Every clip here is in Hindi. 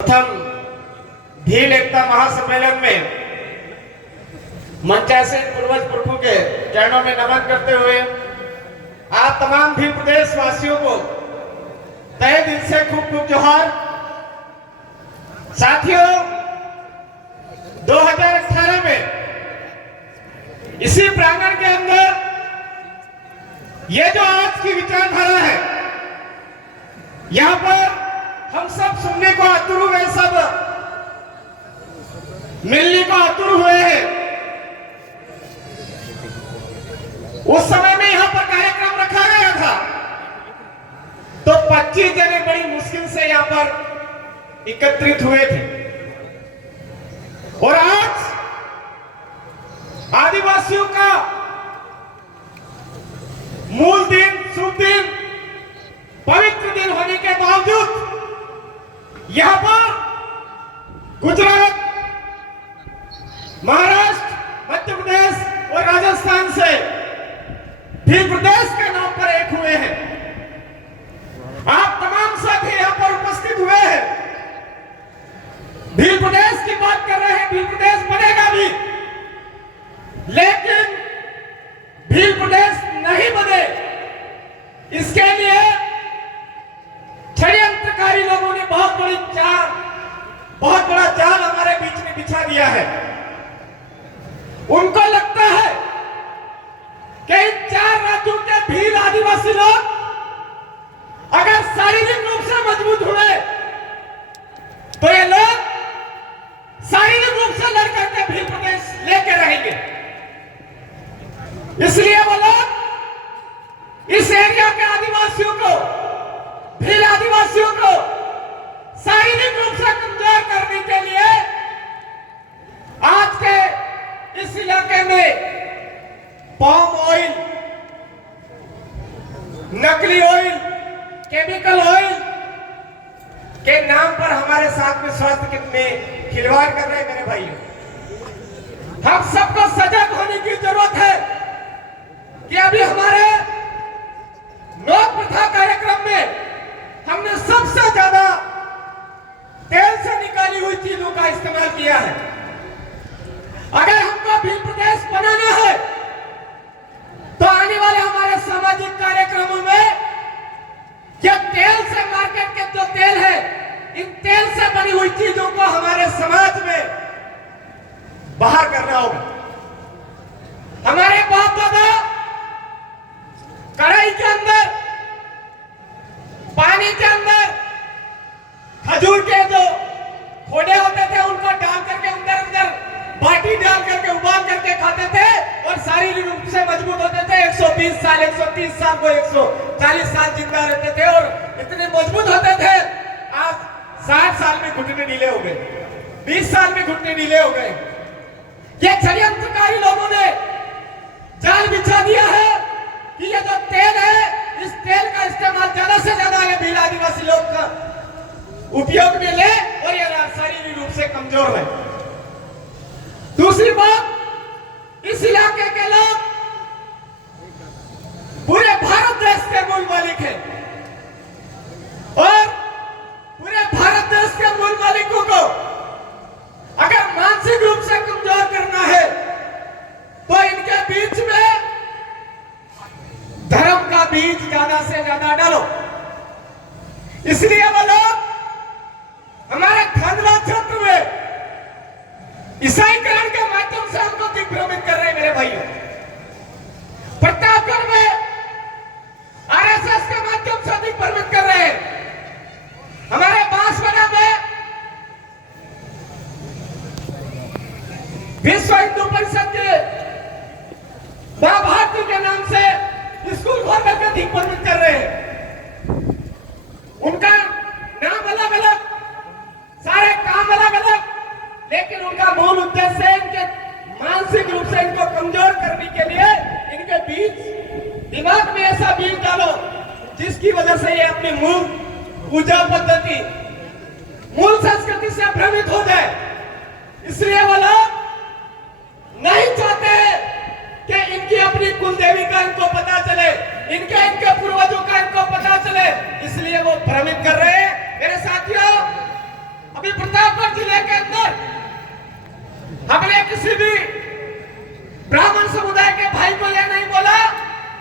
प्रथम भील एकता महासम्मेलन में मंचासीन पूर्वज पुरखों के चरणों में नमन करते हुए आप तमाम भील प्रदेश वासियों को तहे दिल से खूब खूब जोहार। साथियों, 2018 में इसी प्रांगण के अंदर ये जो आज की विचारधारा है, यहां पर हम सब सुनने को आतुर हुए, सब मिलने को आतुर हुए हैं। उस समय में यहां पर कार्यक्रम रखा गया था तो 25 जने बड़ी मुश्किल से यहां पर एकत्रित हुए थे और आज आदिवासियों का मूल दिन, शुभ दिन, पवित्र दिन होने के बावजूद यहां पर गुजरात, महाराष्ट्र, मध्य प्रदेश और राजस्थान से भील प्रदेश के नाम पर एक हुए हैं। आप तमाम साथी यहां पर उपस्थित हुए हैं। भील प्रदेश की बात कर रहे हैं, भील प्रदेश बनेगा भी, लेकिन भील प्रदेश नहीं बने, इसके लिए षड्यंत्रकारी लोगों ने बहुत बड़ा जाल हमारे बीच में बिछा दिया है। उनको लगता है कि इन 4 राज्यों के भील आदिवासी लोग अगर शारीरिक रूप से मजबूत हुए तो ये लोग शारीरिक रूप से लड़कर के भील प्रदेश लेके रहेंगे। इसलिए वो लोग इस एरिया के आदिवासियों को, भील आदिवासियों को शारीरिक रूप से कमजोर करने के लिए आज के इस इलाके में पाम ऑयल, नकली ऑयल, केमिकल ऑयल के नाम पर हमारे साथ में स्वास्थ्य में खिलवाड़ कर रहे हैं। मेरे भाइयों, हम सबको सजग होने की जरूरत है कि अभी हमारे नोक प्रथा कार्यक्रम में हमने सबसे ज्यादा तेल से निकाली हुई चीजों का इस्तेमाल किया है। अगर हमको भील प्रदेश बनाना है तो आने वाले हमारे सामाजिक कार्यक्रमों में ये तेल से, मार्केट के जो तेल है, इन तेल से बनी हुई चीजों को हमारे समाज में बाहर करना होगा। हमारे बाप दादा कढ़ाई के अंदर, पानी के अंदर खजूर के जो खोडे होते थे उनको डाल करके अंदर बाटी डाल करके उबाल करके खाते थे और शारीरिक रूप से मजबूत होते थे। 120 साल, 130 साल को 140 साल जिंदा रहते थे और इतने मजबूत होते थे। आज 60 साल में घुटने ढीले हो गए, 20 साल में घुटने ढीले हो गए। ये षड्यंत्रकारी लोगों ने जाल बिछा दिया है कि ये जो तेल है, इस तेल का इस्तेमाल ज्यादा से ज्यादा ये भील आदिवासी लोग का उपयोग में ले और ये शारीरिक रूप से कमजोर है। दूसरी बात, इस इलाके के लोग पूरे भारत देश के मूल मालिक हैं और पूरे भारत देश के मूल मालिकों को अगर मानसिक रूप से कमजोर करना है तो इनके बीच में धर्म का बीज ज्यादा से ज्यादा डालो। इसलिए वो लोग हमारे खानवा क्षेत्र में ईसाईकरण के माध्यम से हमको दिग्भ्रमित कर रहे हैं। मेरे भाइयों, प्रतापगढ़ में आरएसएस के माध्यम से दिग्भ्रमित कर रहे हैं। हमारे बांसवाड़ा में विश्व हिंदू परिषद के मां भारती के नाम से स्कूल खोल करके दिग्भ्रमित कर रहे हैं। उनका नाम अलग अलग, सारे काम अलग अलग, लेकिन उनका मूल उद्देश्य है इनके मानसिक रूप से इनको कमजोर करने के लिए इनके बीच दिमाग में ऐसा बीज डालो जिसकी वजह से ये अपनी मूल पूजा पद्धति, मूल संस्कृति से भ्रमित हो जाए। इसलिए वो लोग नहीं चाहते कि इनकी अपनी कुल देवी का इनको पता चले, इनके पूर्वजों का इनको पता चले, इसलिए वो भ्रमित कर रहे हैं। मेरे साथियों, अभी किसी भी ब्राह्मण समुदाय के भाई को यह नहीं बोला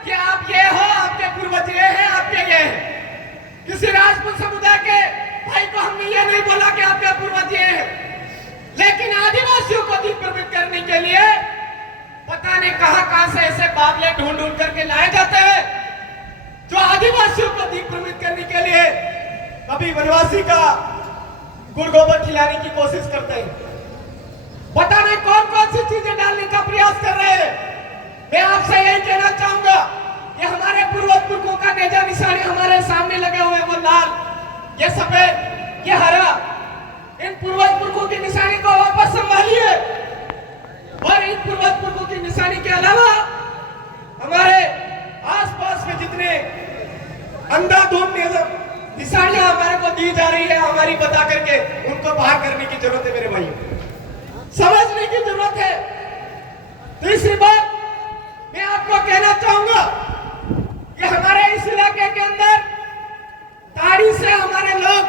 कि आप ये हो, आपके पूर्वज ये हैं, आपके ये हैं। किसी राजपूत समुदाय के भाई को हमने ये नहीं बोला कि आपके पूर्वज ये हैं। लेकिन आदिवासियों को दिग्भ्रमित करने के लिए पता नहीं कहां से ऐसे बाबले ढूंढ ढूंढ करके लाए जाते हैं जो आदिवासियों को दिग्भ्रमित करने के लिए कभी वनवासी का गुड़ गोबर खिलाने की कोशिश करते हैं। पता नहीं कौन कौन सी चीजें डालने का प्रयास कर रहे हैं। मैं आपसे यही कहना चाहूंगा, ये हमारे पूर्वज पुरखों का नेजा निशानी हमारे सामने लगे हुए, वो लाल, ये सफेद, ये हरा, इन पूर्वज पुरखों की निशानी को वापस संभालिए। और इन पूर्वज पुरखों की निशानी के अलावा हमारे आसपास में जितने अंधाधुंध निशानियां हमारे को दी जा रही है, हमारी बता करके उनको बाहर करने की जरूरत है मेरे भाइयों, समझने की जरूरत है। तीसरी बात मैं आपको कहना चाहूंगा कि हमारे इस इलाके के अंदर ताड़ी से हमारे लोग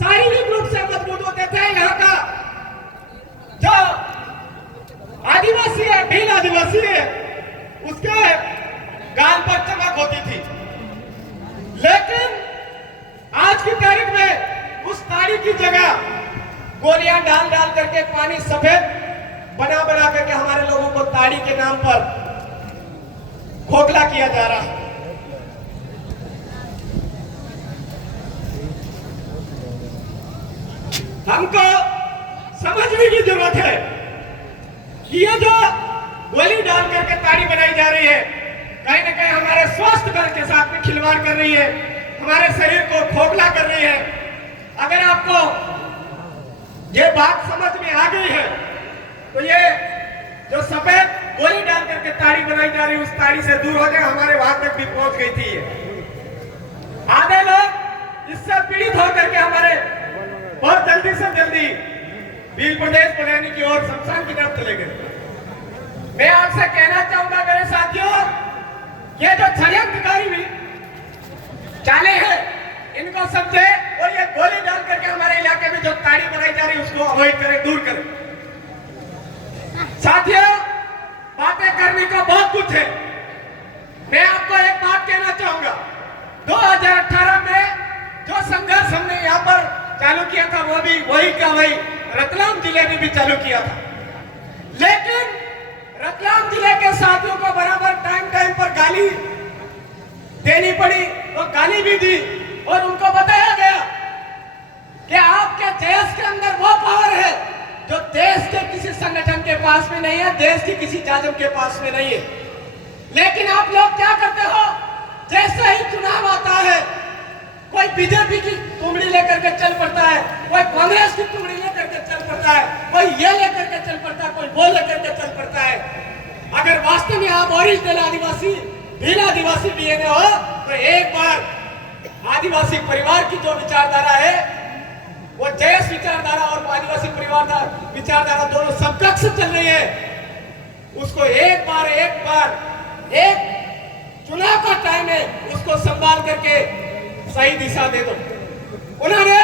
शारीरिक रूप से मजबूत होते थे। यहाँ का जो आदिवासी है, भील आदिवासी है, उसके गाल पर चमक होती थी। लेकिन आज की तारीख में उस ताड़ी की जगह गोलियां डाल डाल करके पानी सफेद बना बना करके हमारे लोगों को ताड़ी के नाम पर खोखला किया जा रहा है। हमको समझने की जरूरत है कि ये जो गोली डाल करके ताड़ी बनाई जा रही है, कहीं ना कहीं हमारे स्वास्थ्य के साथ में खिलवाड़ कर रही है, हमारे शरीर को खोखला कर रही है। अगर आपको ये बात समझ में आ गई है तो ये जो सफेद गोली डाल करके ताड़ी बनाई जा रही है, उस ताड़ी से दूर हो जाए। हमारे वहां तक भी पहुंच गई थी ये। आधे लोग इससे पीड़ित होकर के हमारे बहुत जल्दी से जल्दी भील प्रदेश बनाने की ओर शमशान की तरफ चले गए। मैं आपसे कहना चाहूंगा मेरे साथियों, ये जो षड्यंत्रकारी भी चाले हैं, इनको समझे और ये गोली डाल करके हमारे इलाके में जो ताड़ी बनाई जा रही है उसको अवॉइड करें, दूर करें। साथियों, बातें करने का बहुत कुछ है। मैं आपको एक बात कहना चाहूंगा, 2018 में जो संघर्ष हमने यहाँ पर चालू किया था, वो भी वही का वही रतलाम जिले में भी चालू किया था। लेकिन रतलाम जिले के साथियों को बराबर टाइम टाइम पर गाली देनी पड़ी, तो गाली भी दी और उनको बताया गया कि आपके देश के अंदर वो पावर है जो देश के किसी संगठन के पास में नहीं है, देश की किसी जाजम के पास में नहीं है। लेकिन आप लोग क्या करते हो, जैसे ही चुनाव आता है कोई बीजेपी की तुमड़ी लेकर के चल पड़ता है, कोई कांग्रेस की तुमड़ी लेकर के चल पड़ता है, कोई ये लेकर के चल पड़ता है, कोई वो लेकर के चल पड़ता है। अगर वास्तव में आप ओरिजिनल आदिवासी, भील आदिवासी डीएनए हो तो एक बार आदिवासी परिवार की जो विचारधारा है, वो जैस विचारधारा और आदिवासी परिवार विचारधारा दोनों समकक्ष चल रही है, उसको एक बार चुनाव का टाइम है, उसको संभाल करके सही दिशा दे दो। उन्होंने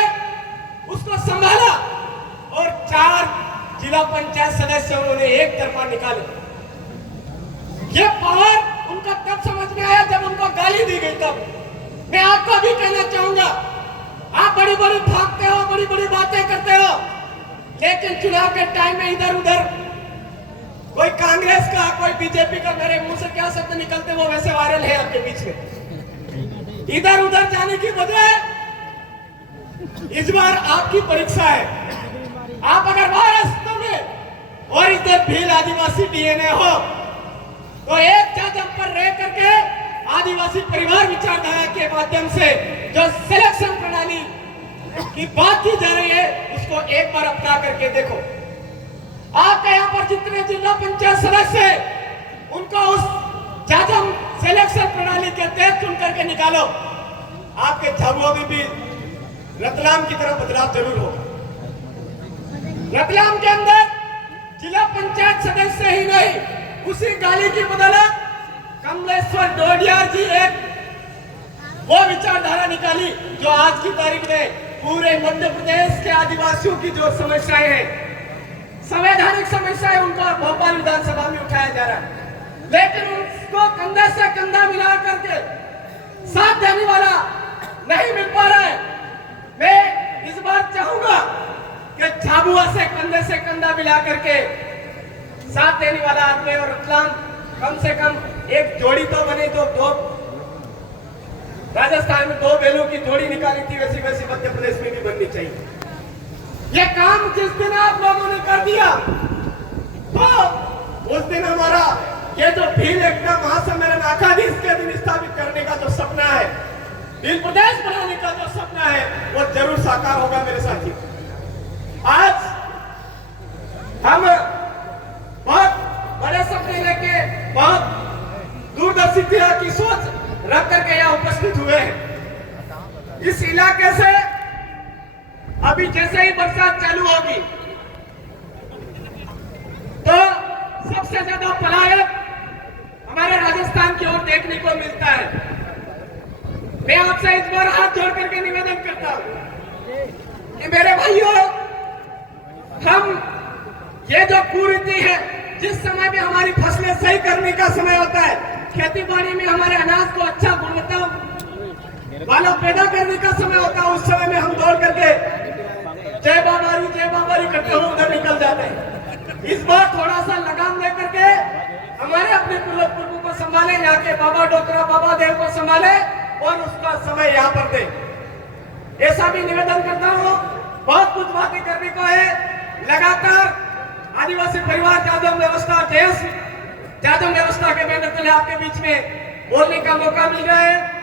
उसको संभाला और 4 जिला पंचायत सदस्य उन्होंने एक तरफा निकाले। ये पावर उनका तब समझ में आया जब उनको गाली दी गई। तब मैं आपको भी कहना चाहूंगा, आप बड़ी बड़ी भागते हो, बड़ी बड़ी बातें करते हो, लेकिन चुनाव के टाइम में इधर उधर कोई कांग्रेस का, कोई बीजेपी का, मेरे मुंह से क्या शब्द निकलते वो वैसे वायरल है आपके बीच में। इधर उधर जाने की वजह इस बार आपकी परीक्षा है। आप अगर वास्तव में और इधर भील आदिवासी डीएनए हो तो एक जाजम पर रह करके आदिवासी परिवार विचारधारा के माध्यम से जो सिलेक्शन प्रणाली की बात की जा रही है, उसको एक बार अपना करके देखो। आपके यहाँ पर जितने जिला पंचायत सदस्य हैं, उनको उस जाजम सिलेक्शन प्रणाली के तहत चुन करके निकालो। आपके झाबुआ में भी रतलाम की तरफ बदलाव जरूर होगा। रतलाम के अंदर जिला पंचायत सदस्य ही नहीं, उसी गाली की बदौलत कमलेश्वर डोडियार जी एक वो विचारधारा निकाली जो आज की तारीख में पूरे मध्य प्रदेश के आदिवासियों की जो समस्याएं हैं, संवैधानिक समस्या है, उनको भोपाल विधानसभा में उठाया जा रहा है, लेकिन उसको कंधे से कंधा मिला करके साथ देने वाला नहीं मिल पा रहा है। मैं इस बार चाहूंगा कि झाबुआ से कंधा मिला करके साथ देने वाला आदमी और रतलाम कम से कम एक जोड़ी तो बने, तो दो राजस्थान में 2 बैलों की जोड़ी निकाली थी, वैसी वैसी मध्य प्रदेश में भी बननी चाहिए। ये काम जिस दिन आप लोगों ने कर दिया तो उस दिन हमारा ये जो भील एकता महासम्मेलन अखाड़ीज के दिन स्थापित करने का जो सपना है, भील प्रदेश बनाने का जो सपना है, वो जरूर साकार होगा मेरे साथी। आज हम बहुत बड़े सपने लेके, बहुत दूरदर्शिता की सोच रख करके यहाँ उपस्थित हुए हैं। इस इलाके से अभी जैसे ही बरसात चालू होगी तो सबसे ज्यादा पलायन हमारे राजस्थान की ओर देखने को मिलता है। मैं आपसे इस बार हाथ जोड़ करके निवेदन करता हूं कि मेरे भाइयों, हम ये जो कुरीति है, जिस समय में हमारी फसलें सही करने का समय होता है, खेती बाड़ी में हमारे अनाज को अच्छा गुणवत्ता वाला पैदा करने का समय होता है, उस समय में हम दौड़ करके जय बाबारी करते हुए उधर निकल जाते हैं। इस बार थोड़ा सा लगाम दे करके हमारे अपने पूर्वजों को संभाले, यहाँ के बाबा डोकरा बाबा देव को संभाले और उसका समय यहाँ पर दे। ऐसा भी निवेदन करता हूँ। बहुत कुछ बातें करने को है, लगातार आदिवासी परिवार यादव व्यवस्था, देश यादव व्यवस्था के बैनर तले आपके बीच में बोलने का मौका मिल रहा है।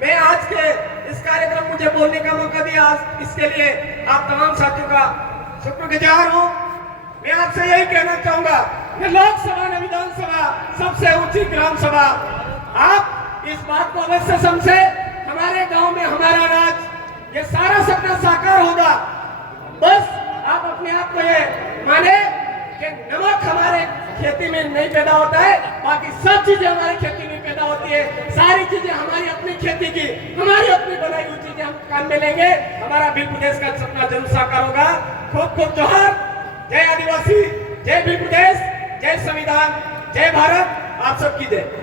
मैं आज के इस कार्यक्रम मुझे बोलने का मौका दिया, इसके लिए आप तमाम साथियों का शुक्रगुजार हूँ। मैं आपसे यही कहना चाहूंगा कि लोकसभा ने विधानसभा सबसे ऊंची ग्राम सभा, आप इस बात को अवश्य समझे। हमारे गांव में हमारा राज, ये सारा सपना साकार होगा। बस आप अपने आप को ये माने कि नमक हमारे खेती में नहीं पैदा होता है, बाकी सब चीजें हमारी खेती में पैदा होती है। सारी चीजें हमारी अपनी खेती की, हमारी अपनी बनाई हुई चीजें हम काम में लेंगे, हमारा भील प्रदेश का सपना जरूर साकार होगा। खूब खूब जोहार। जय आदिवासी, जय भील प्रदेश, जय संविधान, जय भारत। आप सबकी जय।